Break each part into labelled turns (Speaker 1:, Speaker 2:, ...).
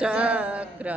Speaker 1: ચક્ર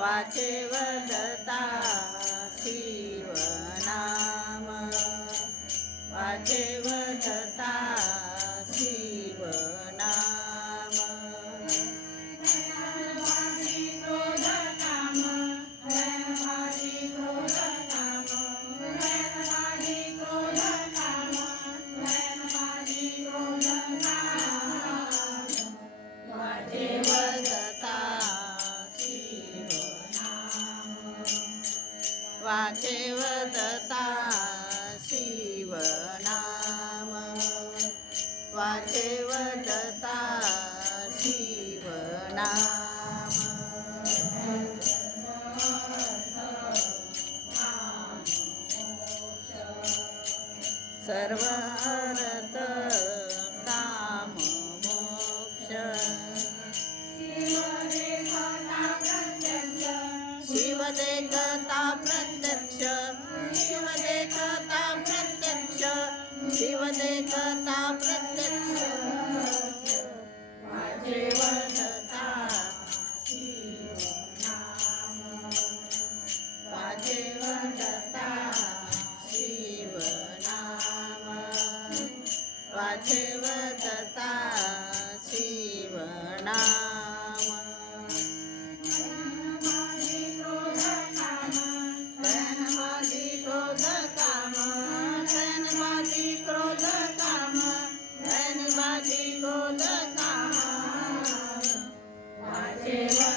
Speaker 1: Wajib. देव दत्ता शिवनाम वाचेव दत्ता शिवनाम सर्व ठेवतता शिवनाम. धनमादी क्रोध काम धनमादी क्रोध काम धनमादी क्रोध काम धनमादी क्रोध काम वाजेवा